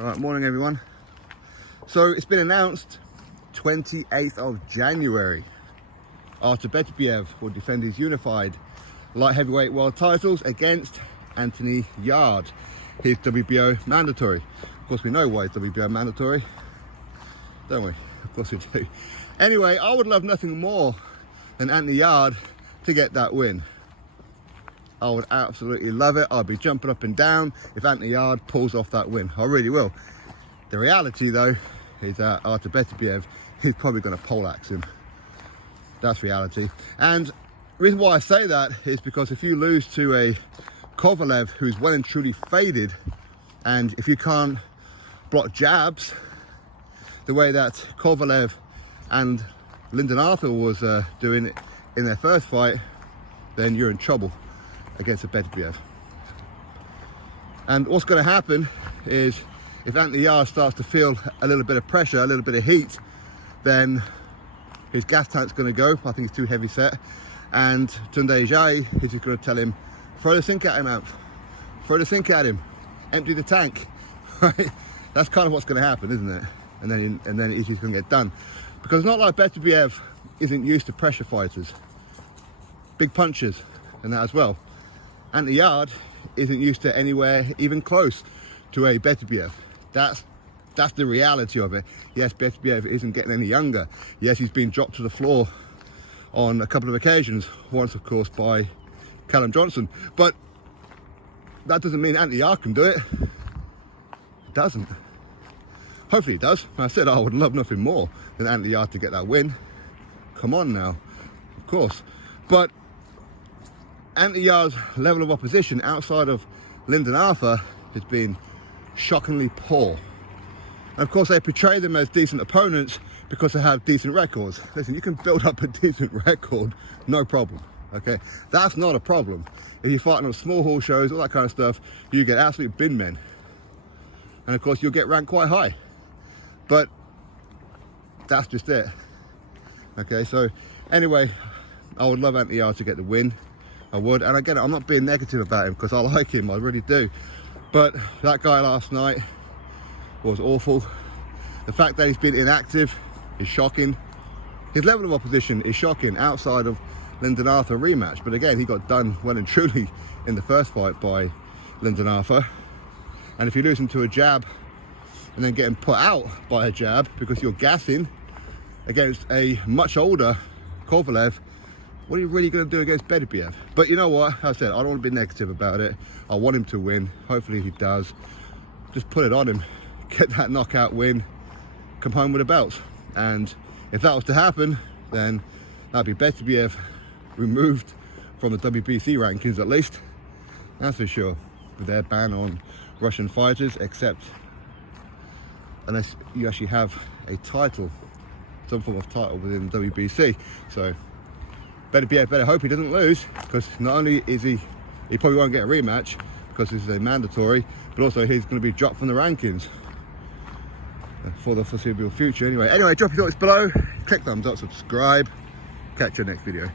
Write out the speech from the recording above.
All right, morning everyone. So it's been announced 28th of January. Artur Beterbiev will defend his unified light heavyweight world titles against Anthony Yarde, his WBO mandatory. Of course we know why it's WBO mandatory, don't we? Of course we do. Anyway, I would love nothing more than Anthony Yarde to get that win. I would absolutely love it. I'll be jumping up and down if Anthony Yarde pulls off that win. I really will. The reality though is that Artur Beterbiev is probably going to poleaxe him. That's reality. And the reason why I say that is because if you lose to a Kovalev who's well and truly faded, and if you can't block jabs the way that Kovalev and Lyndon Arthur was doing it in their first fight, then you're in trouble against a Beterbiev. And what's going to happen is if Anthony Yarde starts to feel a little bit of pressure, a little bit of heat, then his gas tank's going to go. I think he's too heavy set, and Tunde Jai is just going to tell him, throw the sink at him, Amp. Throw the sink at him, empty the tank. Right? That's kind of what's going to happen, isn't it? And then he's just going to get done, because it's not like Beterbiev isn't used to pressure fighters, big punches and that as well. Anthony Yarde isn't used to anywhere even close to a Beterbiev. That's the reality of it. Yes, Beterbiev isn't getting any younger. Yes, he's been dropped to the floor on a couple of occasions. Once, of course, by Callum Johnson. But that doesn't mean Anthony Yarde can do it. It doesn't. Hopefully it does. I said I would love nothing more than Anthony Yarde to get that win. Come on now, of course. But Anthony Yarde's level of opposition outside of Lyndon Arthur has been shockingly poor. And of course they portray them as decent opponents because they have decent records. Listen, you can build up a decent record, no problem, okay? That's not a problem. If you're fighting on small hall shows, all that kind of stuff, you get absolute bin men. And of course you'll get ranked quite high. But that's just it. Okay, so anyway, I would love Anthony Yarde to get the win. I would, and again, I'm not being negative about him because I like him, I really do. But that guy last night was awful. The fact that he's been inactive is shocking. His level of opposition is shocking outside of Lyndon Arthur rematch. But again, he got done well and truly in the first fight by Lyndon Arthur. And if you're losing to a jab and then getting put out by a jab because you're gassing against a much older Kovalev, what are you really going to do against Beterbiev? But you know what? As I said, I don't want to be negative about it. I want him to win. Hopefully he does. Just put it on him. Get that knockout win. Come home with the belts. And if that was to happen, then that'd be Beterbiev removed from the WBC rankings at least. That's for sure. With their ban on Russian fighters, except unless you actually have a title, some form of title within WBC. So Beterbiev better hope he doesn't lose, because not only is he probably won't get a rematch because this is a mandatory, but also he's going to be dropped from the rankings for the foreseeable future. Anyway, drop your thoughts below, click thumbs up, subscribe, catch you next video.